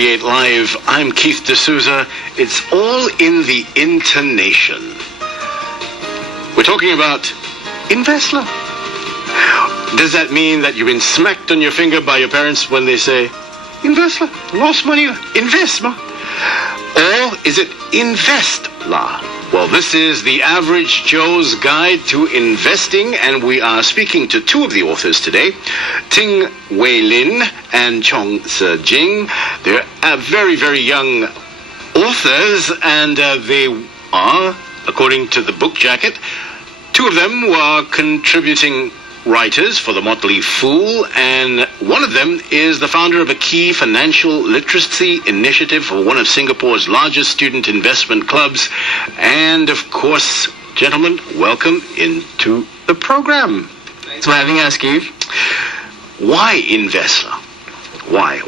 Live. I'm Keith De Souza. It's all in the intonation. We're talking about Investla. Does that mean that you've been smacked on your finger by your parents when they say, Investla, lost money, investma? Or is it Investla? Well, this is the Average Joe's Guide to Investing, and we are speaking to two of the authors today, Ting Wei Lin and Chong Se Jing. They're very, very young authors, and they are, according to the book jacket, two of them were contributing writers for the Motley Fool, and one of them is the founder of a key financial literacy initiative for one of Singapore's largest student investment clubs. And of course, gentlemen, welcome into the program. Thanks for having us, Keith. Why Investla? Why?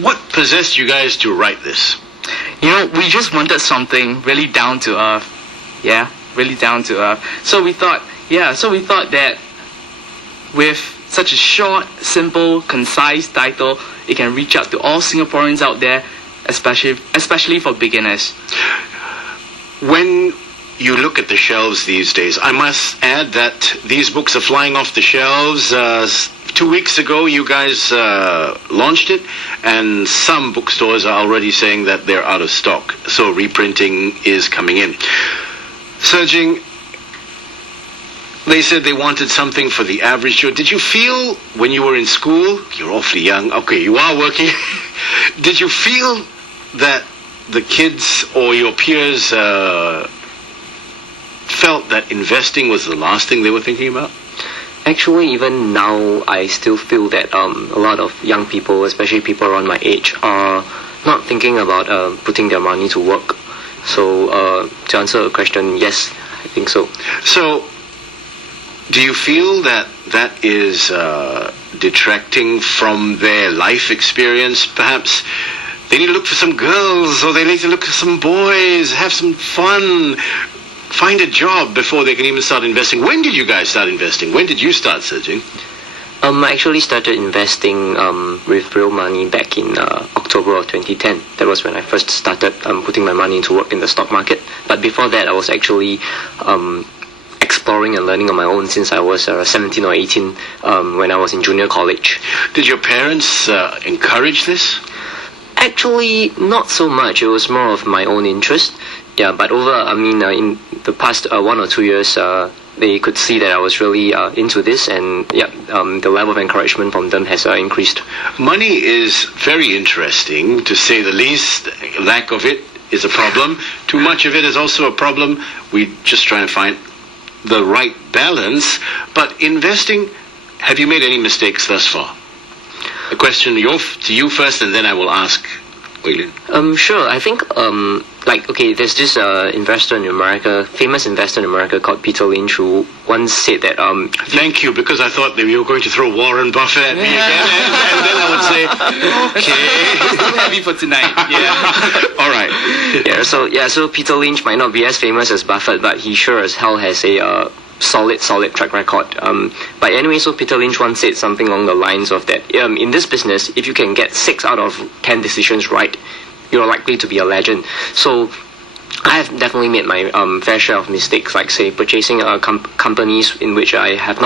What possessed you guys to write this? You know, we just wanted something really down to earth. Yeah, really down to earth. So we thought that with such a short, simple, concise title, it can reach out to all Singaporeans out there, especially for beginners. When you look at the shelves these days, I must add that these books are flying off the shelves. 2 weeks ago, you guys launched it, and some bookstores are already saying that they're out of stock. So reprinting is coming in. Surging. They said they wanted something for the average Joe. Did you feel when you were in school, you're awfully young, okay, you are working, did you feel that the kids or your peers felt that investing was the last thing they were thinking about? Actually, even now, I still feel that a lot of young people, especially people around my age, are not thinking about putting their money to work. So, to answer the question, yes, I think so. So, do you feel that that is detracting from their life experience? Perhaps they need to look for some girls, or they need to look for some boys, have some fun, find a job before they can even start investing. When did you guys start investing? When did you start searching? I actually started investing with real money back in October of 2010. That was when I first started putting my money into work in the stock market. But before that, I was actually exploring and learning on my own since I was 17 or 18 when I was in junior college. Did your parents encourage this? Actually, not so much. It was more of my own interest. Yeah, but in the past 1 or 2 years, they could see that I was really into this, and the level of encouragement from them has increased. Money is very interesting, to say the least. Lack of it is a problem. Too much of it is also a problem. We just try to find the right balance. But investing, have you made any mistakes thus far? A question to you first, and then I will ask Wei-Lin. Sure. I think there's this investor in America, famous investor in America called Peter Lynch, who once said that Thank you, because I thought that you were going to throw Warren Buffett at me again, and then I would say, okay. I'm happy for tonight. Yeah. All right. So Peter Lynch might not be as famous as Buffett, but he sure as hell has a solid track record. But anyway, so Peter Lynch once said something along the lines of that, in this business, if you can get 6 out of 10 decisions right, you're likely to be a legend. So I have definitely made my fair share of mistakes, like say purchasing companies in which I have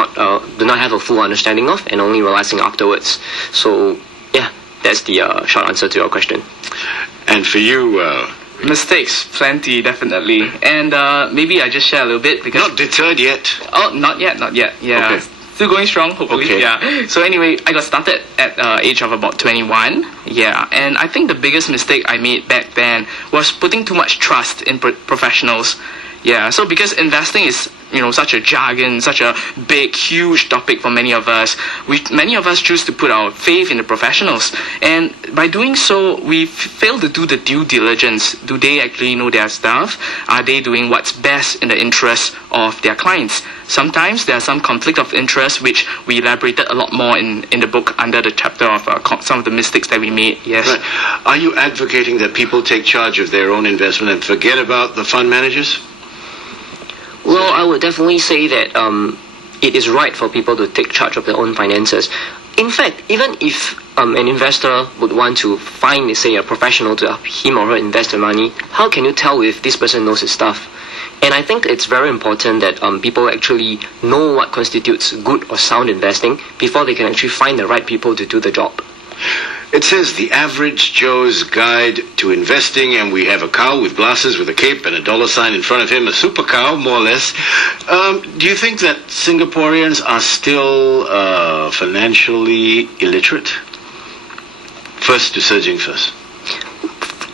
do not have a full understanding of, and only realizing afterwards. So yeah, that's the short answer to your question. And for you, mistakes, plenty, definitely. And maybe I just share a little bit because not deterred yet. Oh, not yet. Yeah. Okay. Still going strong, hopefully. Okay. Yeah. So anyway, I got started at age of about 21. Yeah. And I think the biggest mistake I made back then was putting too much trust in professionals. Yeah. So because investing is, such a jargon, such a big, huge topic for many of us, many of us choose to put our faith in the professionals. And by doing so, we fail to do the due diligence. Do they actually know their stuff? Are they doing what's best in the interest of their clients? Sometimes there are some conflict of interest, which we elaborated a lot more in the book under the chapter of some of the mistakes that we made. Yes. Right. Are you advocating that people take charge of their own investment and forget about the fund managers? Well, I would definitely say that it is right for people to take charge of their own finances. In fact, even if an investor would want to find, say, a professional to help him or her invest the money, how can you tell if this person knows his stuff? And I think it's very important that people actually know what constitutes good or sound investing before they can actually find the right people to do the job. It says the average Joe's guide to investing, and we have a cow with glasses with a cape and a dollar sign in front of him, a super cow, more or less. Do you think that Singaporeans are still financially illiterate? First to Serging first.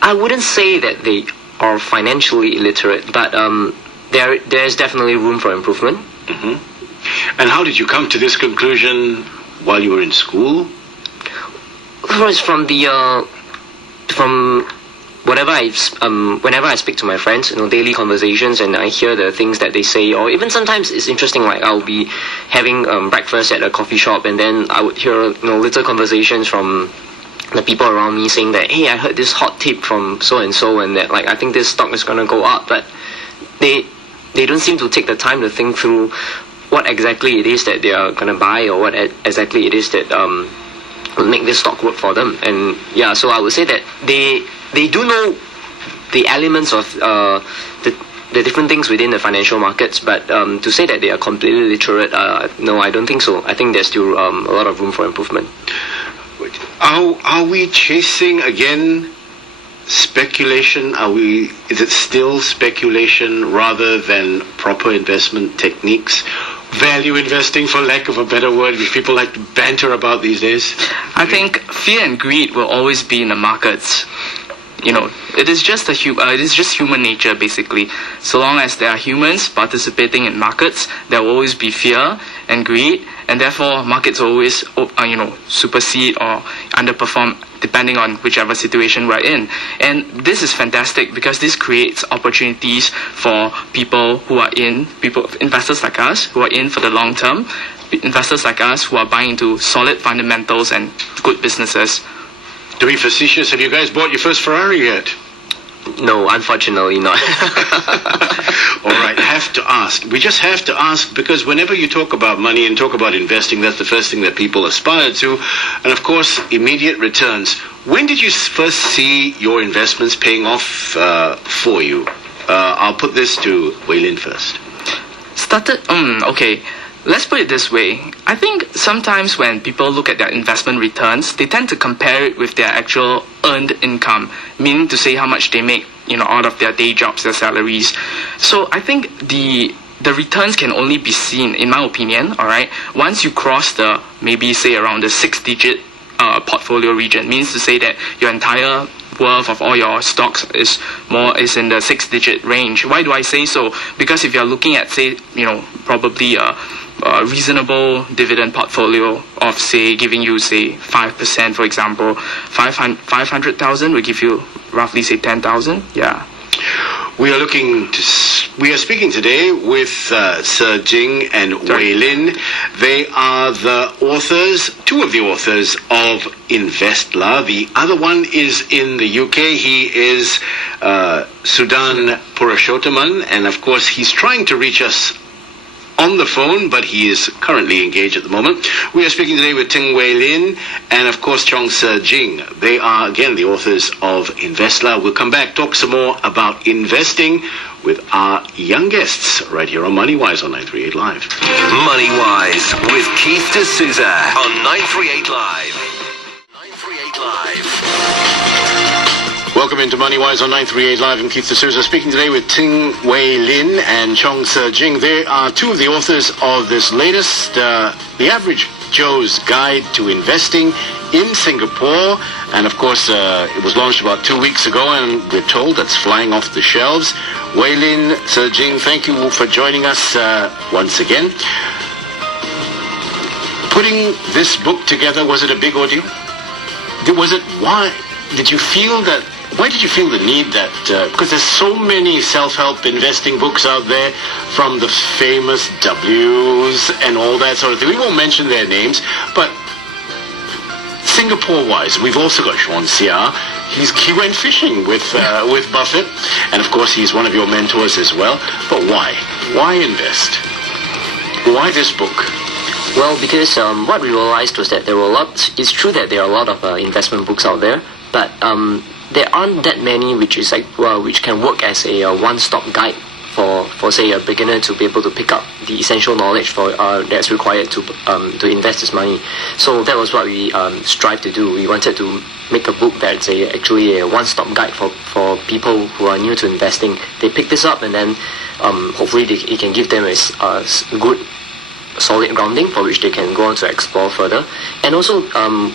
I wouldn't say that they are financially illiterate, but there's definitely room for improvement. Mm-hmm. And how did you come to this conclusion while you were in school? First, from whenever I speak to my friends, daily conversations, and I hear the things that they say, or even sometimes it's interesting, like I'll be having breakfast at a coffee shop, and then I would hear little conversations from the people around me saying that, hey, I heard this hot tip from so and so, and that I think this stock is gonna go up, but they don't seem to take the time to think through what exactly it is that they are gonna buy, or what exactly it is that will make this stock work for them. And yeah, so I would say that they do know the elements of the different things within the financial markets, but to say that they are completely literate, no, I don't think so. I think there's still a lot of room for improvement. Are we chasing again speculation? Is it still speculation rather than proper investment techniques? Value investing, for lack of a better word, which people like to banter about these days? I think fear and greed will always be in the markets. It is just human nature, basically. So long as there are humans participating in markets, there will always be fear and greed, and therefore markets always, supersede or underperform depending on whichever situation we're in. And this is fantastic because this creates opportunities for investors like us who are in for the long term, investors like us who are buying into solid fundamentals and good businesses. To be facetious, have you guys bought your first Ferrari yet? No, unfortunately not. All right, have to ask. We just have to ask because whenever you talk about money and talk about investing, that's the first thing that people aspire to. And of course, immediate returns. When did you first see your investments paying off for you? I'll put this to Wei Lin first. Okay. Let's put it this way. I think sometimes when people look at their investment returns, they tend to compare it with their actual earned income, meaning to say how much they make, out of their day jobs, their salaries. So I think the returns can only be seen, in my opinion, all right, once you cross maybe say around the 6-digit portfolio region, means to say that your entire worth of all your stocks is in the 6-digit range. Why do I say so? Because if you're looking at, say, probably a reasonable dividend portfolio of, say, giving you, say, 5%, for example, 500,000 will give you roughly, say, 10,000. Yeah. We are speaking today with Sir Jing and Wei Lin. They are the authors, two of the authors of Investla. The other one is in the UK. He is Sudan Purushottaman, and of course he's trying to reach us on the phone, but he is currently engaged at the moment. We are speaking today with Ting Wei Lin and of course Chong Se Jing. They are again the authors of Investla. We'll come back, talk some more about investing with our young guests right here on Moneywise on 938 Live. Moneywise with Keith De Souza on 938 Live. 938 Live. Welcome into Moneywise on 938 Live. I'm Keith De Souza speaking today with Ting Wei Lin and Chong Se Jing. They are two of the authors of this latest, The Average Joe's Guide to Investing in Singapore. And of course, it was launched about 2 weeks ago, and we're told that's flying off the shelves. Wei Lin, Se Jing, thank you for joining us once again. Putting this book together, was it a big ordeal? Why did you feel the need that, because there's so many self-help investing books out there from the famous W's and all that sort of thing. We won't mention their names, but Singapore-wise, we've also got Sean Seah. He went fishing with Buffett, and of course he's one of your mentors as well. But why? Why invest? Why this book? Well, because what we realized was that there were it's true that there are a lot of investment books out there, but there aren't that many which is which can work as a one-stop guide for say a beginner to be able to pick up the essential knowledge for that's required to invest his money. So that was what we strive to do. We wanted to make a book that's actually a one-stop guide for people who are new to investing. They pick this up and then hopefully it can give them a good solid grounding for which they can go on to explore further. And also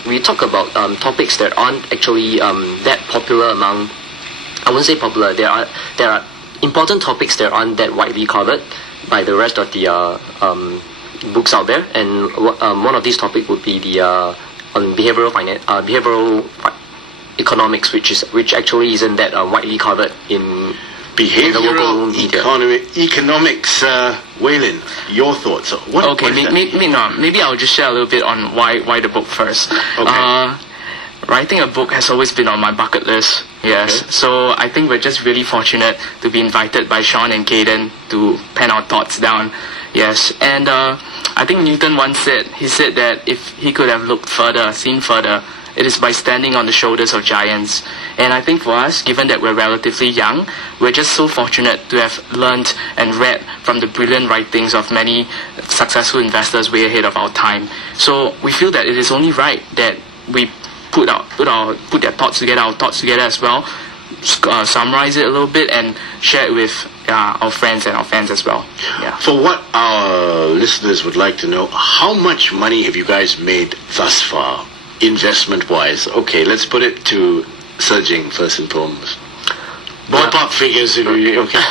we talk about topics that aren't actually that popular among, I wouldn't say popular, there are important topics that aren't that widely covered by the rest of the books out there, and one of these topics would be the on behavioral economics, which actually isn't that widely covered in behavioral economics. Waylin, your thoughts? Maybe I'll just share a little bit on why the book first. Okay. Writing a book has always been on my bucket list. Yes. Okay. So I think we're just really fortunate to be invited by Sean and Caden to pen our thoughts down. Yes. And I think Newton once said that if he could have looked further, seen further, it is by standing on the shoulders of giants. And I think for us, given that we're relatively young, we're just so fortunate to have learned and read from the brilliant writings of many successful investors way ahead of our time. So we feel that it is only right that we put their thoughts together as well, summarize it a little bit and share it with our friends and our fans as well. Yeah. For what our listeners would like to know, how much money have you guys made thus far, investment-wise? Okay, let's put it to Serging first and foremost. Ballpark figures, okay.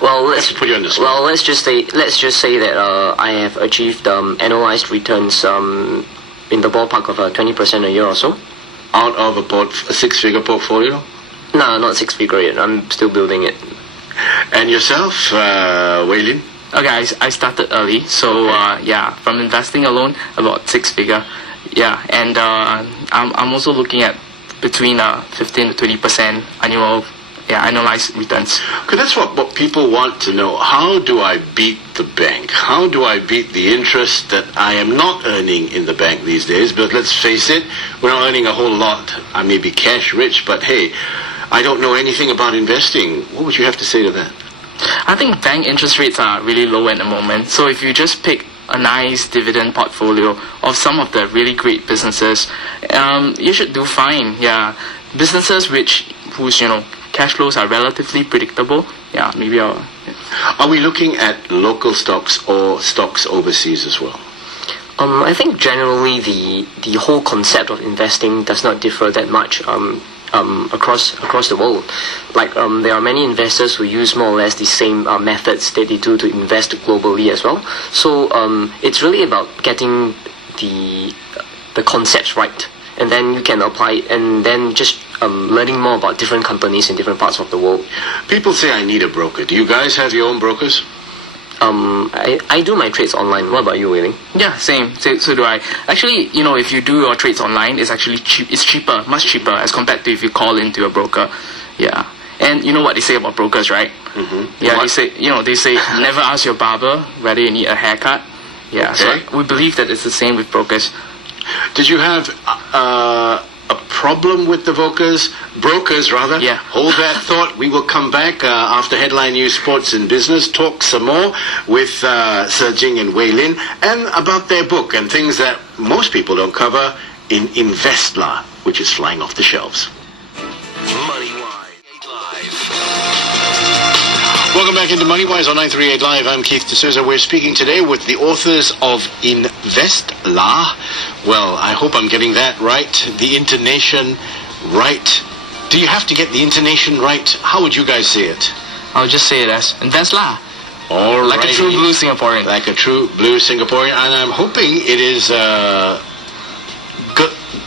Well, let's put you on the spot. Well, let's just say that I have achieved annualized returns in the ballpark of 20% a year or so. Out of a six-figure portfolio? No, not six-figure yet. I'm still building it. And yourself, Waylin? Okay, I started early, so from investing alone, about six-figure. Yeah, and I'm also looking at between 15 to 20% annualized returns. Because that's what people want to know. How do I beat the bank? How do I beat the interest that I am not earning in the bank these days? But let's face it, we're not earning a whole lot. I may be cash rich, but hey, I don't know anything about investing. What would you have to say to that? I think bank interest rates are really low at the moment. So if you just pick a nice dividend portfolio of some of the really great businesses, you should do fine. Yeah, businesses whose cash flows are relatively predictable. Yeah, maybe Are we looking at local stocks or stocks overseas as well? I think generally the whole concept of investing does not differ that much across the world. Like there are many investors who use more or less the same methods that they do to invest globally as well. So it's really about getting the concepts right, and then you can apply, and then just learning more about different companies in different parts of the world. People say I need a broker. Do you guys have your own brokers? I do my trades online. What about you, Wei Ling? Yeah, same. So do I. Actually, if you do your trades online, it's actually cheap. It's cheaper, much cheaper as compared to if you call into a broker. Yeah. And you know what they say about brokers, right? Mm-hmm. Yeah, they say never ask your barber whether you need a haircut. Yeah. Okay. So we believe that it's the same with brokers. Did you have a problem with the brokers? Yeah. Hold that thought. We will come back after Headline News Sports and Business. Talk some more with Serging and Waylin and about their book and things that most people don't cover in Investla, which is flying off the shelves. Moneywise Live. Welcome back into Moneywise on 938 Live. I'm Keith De Souza. We're speaking today with the authors of Investla. Well, I hope I'm getting that right. The intonation right. Do you have to get the intonation right? How would you guys say it? I'll just say it as Investla. All right. Like a true blue Singaporean. Like a true blue Singaporean. And I'm hoping it is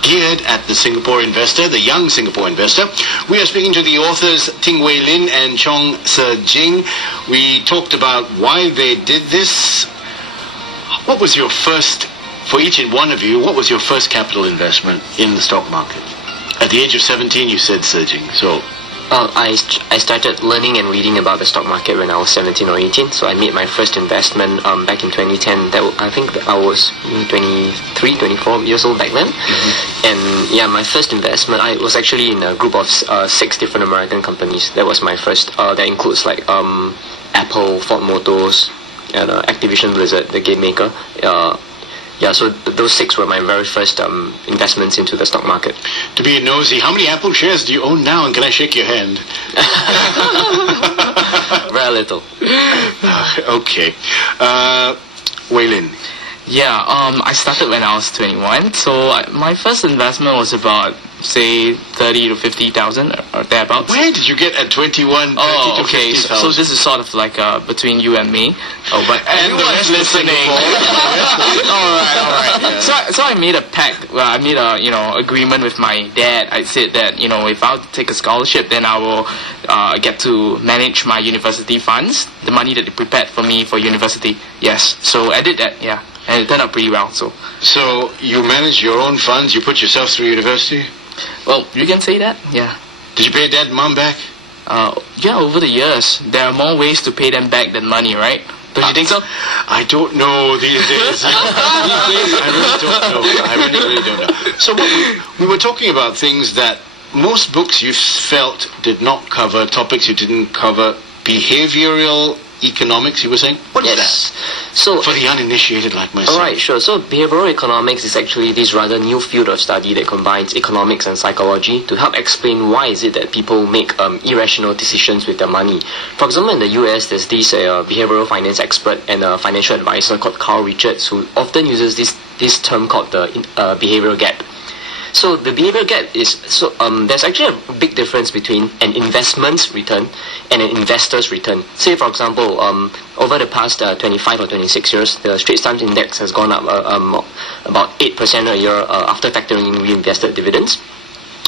geared at the Singapore investor, the young Singapore investor. We are speaking to the authors Ting Wei Lin and Chong Se-Jing. We talked about why they did this. What was your first, for each and one of you, what was your first capital investment in the stock market? At the age of 17, you said, Se-Jing. So I started learning and reading about the stock market when I was 17 or 18. So I made my first investment back in 2010. I think I was 23, 24 years old back then. And yeah, my first investment, I was actually in a group of 6 different American companies. That was my first. That includes like Apple, Ford Motors, and Activision Blizzard, the game maker. Yeah, so those 6 were my very first investments into the stock market. To be nosy, how many Apple shares do you own now, and can I shake your hand? Very little. Okay. Waylin. Yeah, I started when I was 21. So my first investment was about, say, 30 to 50,000 or thereabouts. Where did you get at 21? Oh, okay. So this is sort of like between you and me. Oh, but and the rest listening. all right. Yeah. So I made a pact. Well, I made a agreement with my dad. I said that if I'll take a scholarship, then I will get to manage my university funds, the money that they prepared for me for university. Yes. So I did that. Yeah. And it turned out pretty well. So you manage your own funds. You put yourself through university. Well, you can say that. Yeah. Did you pay dad and mom back? Yeah. Over the years, there are more ways to pay them back than money, right? Don't you think so? I don't know these days. I really don't know. So we were talking about things that most books you felt did not cover, topics you didn't cover, behavioral economics, you were saying? What is that? So, for the uninitiated like myself. Alright, sure. So behavioral economics is actually this rather new field of study that combines economics and psychology to help explain why is it that people make irrational decisions with their money. For example, in the US, there's this behavioral finance expert and a financial advisor called Carl Richards who often uses this term called the behavioral gap. So the behavioral gap is there's actually a big difference between an investment's return and an investor's return. Say for example, over the past 25 or 26 years, the Straits Times Index has gone up about 8% a year after factoring in reinvested dividends.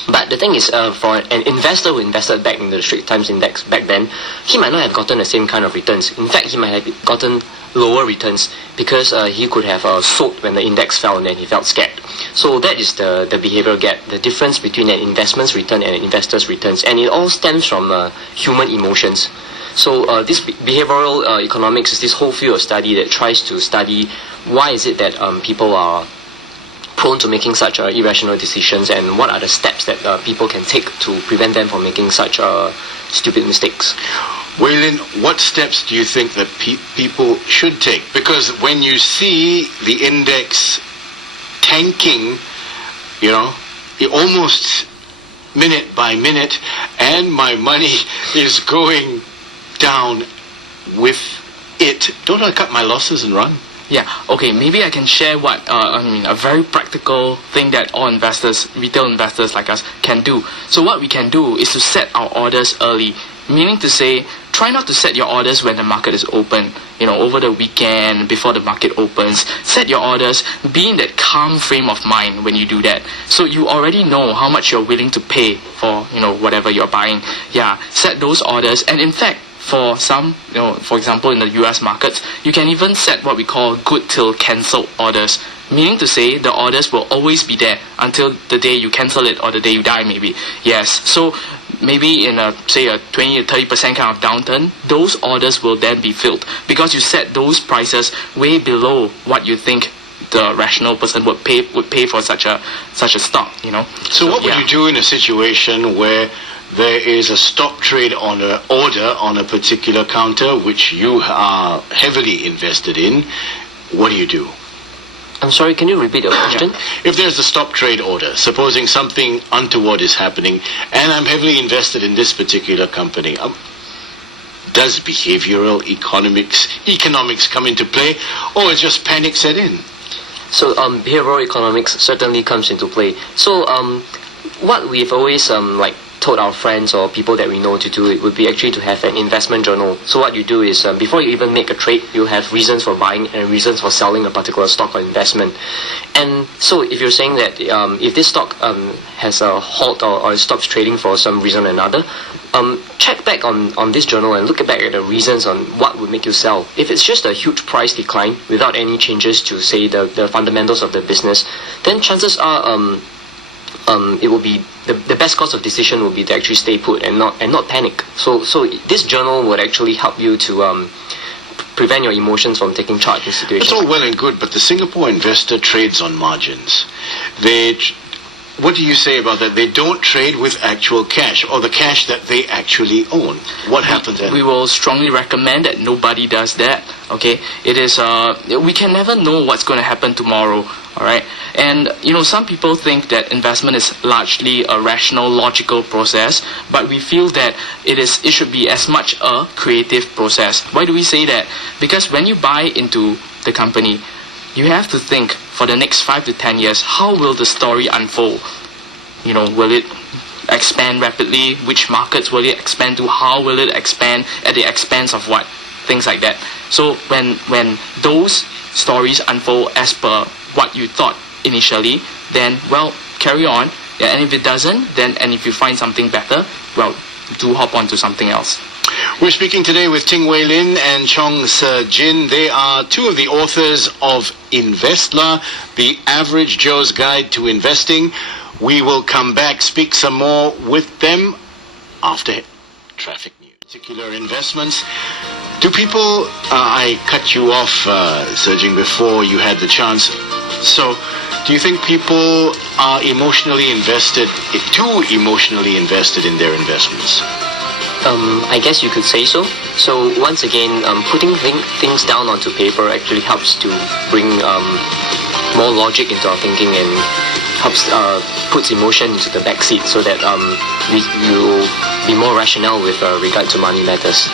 But the thing is, for an investor who invested back in the Straits Times Index back then, he might not have gotten the same kind of returns. In fact, he might have gotten lower returns because he could have sold when the index fell and then he felt scared. So that is the behavioral gap, the difference between an investment's return and an investor's returns. And it all stems from human emotions. So this behavioral economics is this whole field of study that tries to study why is it that people are prone to making such irrational decisions and what are the steps that people can take to prevent them from making such stupid mistakes. Waylin, what steps do you think that people should take? Because when you see the index tanking, almost minute by minute, and my money is going down with it, don't I cut my losses and run? Yeah, okay, maybe I can share a very practical thing that all investors, retail investors like us, can do. So what we can do is to set our orders early, meaning to say, try not to set your orders when the market is open, over the weekend, before the market opens. Set your orders, be in that calm frame of mind when you do that. So you already know how much you're willing to pay for, whatever you're buying. Yeah, set those orders, and in fact, for some, for example, in the US markets, you can even set what we call good till cancel orders, meaning to say the orders will always be there until the day you cancel it or the day you die maybe. Yes, so maybe in say a 20 to 30% kind of downturn, those orders will then be filled because you set those prices way below what you think the rational person would pay for such a stock, So what would you do in a situation where there is a stop trade on an order on a particular counter which you are heavily invested in? What do you do? I'm sorry, can you repeat your question? Yeah. If there's a stop trade order, supposing something untoward is happening, and I'm heavily invested in this particular company, does behavioral economics come into play, or is just panic set in? So behavioral economics certainly comes into play. So what we've always told our friends or people that we know to do it would be actually to have an investment journal. So what you do is before you even make a trade, you have reasons for buying and reasons for selling a particular stock or investment. And so if you're saying that if this stock has a halt or stops trading for some reason or another, check back on this journal and look back at the reasons on what would make you sell. If it's just a huge price decline without any changes to say the fundamentals of the business, then chances are it will be the best course of decision will be to actually stay put and not panic. So this journal would actually help you to prevent your emotions from taking charge in situations. That's all well and good, but the Singapore investor trades on margins. What do you say about that? They don't trade with actual cash, or the cash that they actually own. What happens then? We will strongly recommend that nobody does that. Okay, it is. We can never know what's going to happen tomorrow. All right, and some people think that investment is largely a rational, logical process, but we feel that it should be as much a creative process. Why do we say that? Because when you buy into the company, you have to think for the next 5 to 10 years, how will the story unfold? Will it expand rapidly? Which markets will it expand to? How will it expand? At the expense of what? Things like that. So when those stories unfold as per what you thought initially, then, well, carry on. Yeah, and if it doesn't, and if you find something better, well, do hop on to something else. We're speaking today with Ting Wei Lin and Chong Se Jin. They are two of the authors of Investla, The Average Joe's Guide to Investing. We will come back, speak some more with them after traffic news. Particular investments. Do people, I cut you off, Se Jin, before you had the chance. So, do you think people are too emotionally invested in their investments? I guess you could say so. So once again, putting things down onto paper actually helps to bring more logic into our thinking and helps puts emotion into the backseat so that we will be more rational with regard to money matters.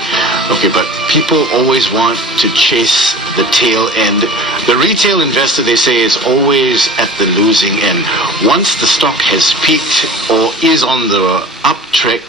Okay, but people always want to chase the tail end. The retail investor, they say, is always at the losing end. Once the stock has peaked or is on the uptrend,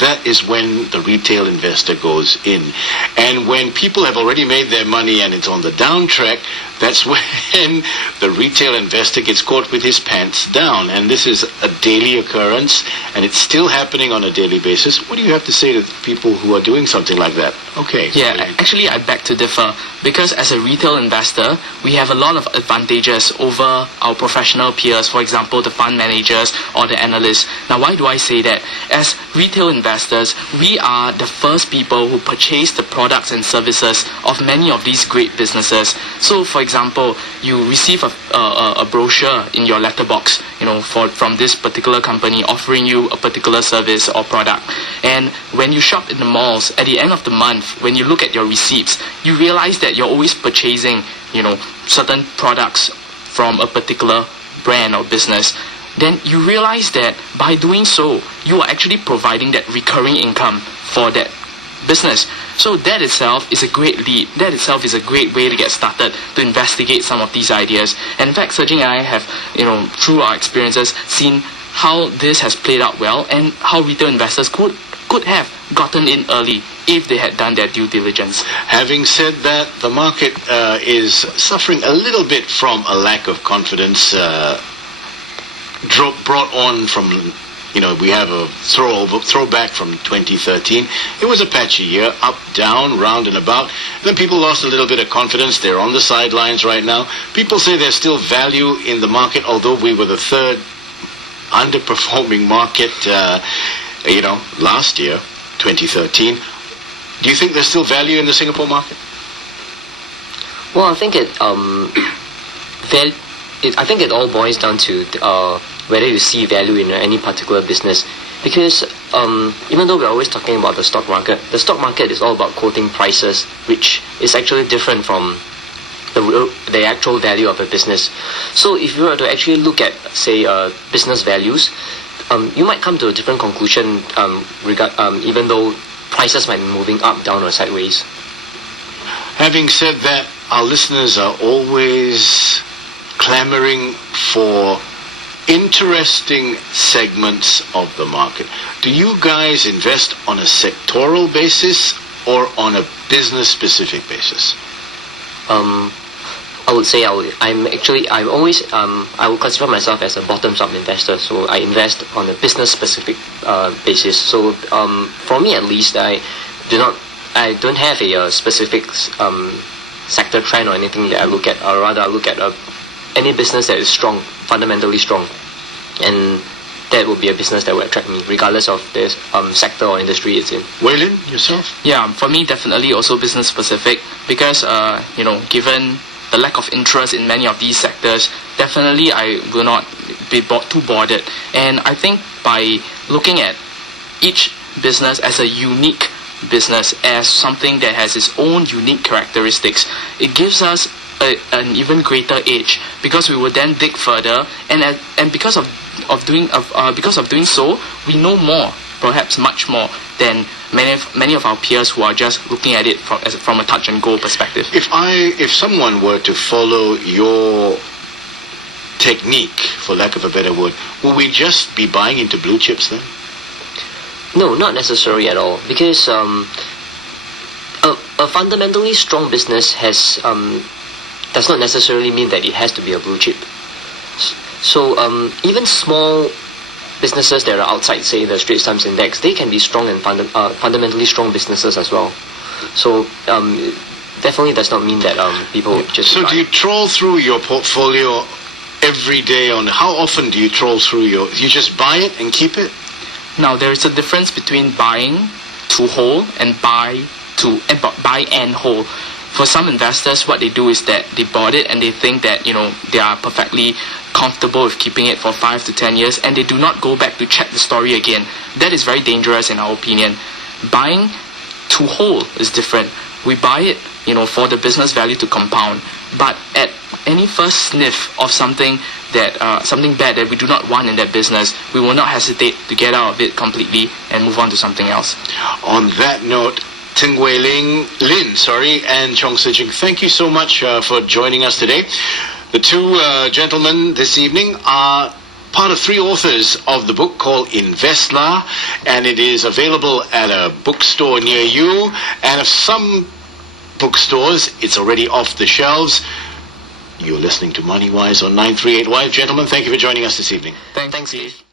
that is when the retail investor goes in. And when people have already made their money and it's on the down track, that's when the retail investor gets caught with his pants down. And this is a daily occurrence, and it's still happening on a daily basis. What do you have to say to people who are doing something like that? Okay. Yeah, actually, I beg to differ. Because as a retail investor, we have a lot of advantages over our professional peers, for example, the fund managers or the analysts. Now, why do I say that? As retail investors, we are the first people who purchase the products and services of many of these great businesses. So, for example, you receive a brochure in your letterbox, from this particular company offering you a particular service or product. And when you shop in the malls, at the end of the month, when you look at your receipts, you realize that you're always purchasing, certain products from a particular brand or business. Then you realize that by doing so, you are actually providing that recurring income for that business. So that itself is a great lead. That itself is a great way to get started to investigate some of these ideas. And in fact, Sergin and I have, through our experiences, seen how this has played out well and how retail investors could have gotten in early if they had done their due diligence. Having said that, the market is suffering a little bit from a lack of confidence brought on from, we have a throwback from 2013. It was a patchy year, up, down, round and about. Then people lost a little bit of confidence. They're on the sidelines right now. People say there's still value in the market, although we were the third underperforming market, last year, 2013. Do you think there's still value in the Singapore market? Well, I think I think it all boils down to whether you see value in any particular business. Because even though we're always talking about the stock market is all about quoting prices, which is actually different from the actual value of a business. So if you were to actually look at, say, business values, you might come to a different conclusion even though prices might be moving up, down, or sideways. Having said that, our listeners are always clamoring for interesting segments of the market. Do you guys invest on a sectoral basis or on a business-specific basis? I would say I would consider myself as a bottom-up investor. So I invest on a business-specific basis. So for me at least, I don't have a specific sector trend or anything that I look at. Or rather, I look at any business that is strong, fundamentally strong. And that would be a business that would attract me, regardless of the sector or industry it's in. Wei Lin, yourself? Yeah, for me, definitely also business specific because, given the lack of interest in many of these sectors, definitely I will not be too bothered. And I think by looking at each business as a unique business, as something that has its own unique characteristics, it gives us an even greater edge, because we will then dig further, and because of doing so, we know more, perhaps much more than many of our peers who are just looking at it from a touch and go perspective. If someone were to follow your technique, for lack of a better word, will we just be buying into blue chips then? No, not necessarily at all, because a fundamentally strong business does not necessarily mean that it has to be a blue chip. So even small businesses that are outside, say, the Straits Times Index, they can be strong and fundamentally strong businesses as well. So definitely does not mean that people just... So do you troll through your portfolio every day? How often do you troll through you just buy it and keep it? Now, there is a difference between buying to hold and buy and hold. For some investors, what they do is that they bought it and they think that, they are perfectly comfortable with keeping it for 5 to 10 years, and they do not go back to check the story again. That is very dangerous in our opinion. Buying to hold is different. We buy it, for the business value to compound. But at any first sniff of something bad that we do not want in that business, we will not hesitate to get out of it completely and move on to something else. On that note, Ting Wei Lin, and Chong Sijing, thank you so much for joining us today. The two gentlemen this evening are part of 3 authors of the book called Investla, and it is available at a bookstore near you, and of some bookstores it's already off the shelves. You're listening to Moneywise on 938 Live. Gentlemen, thank you for joining us this evening. Thanks, Steve.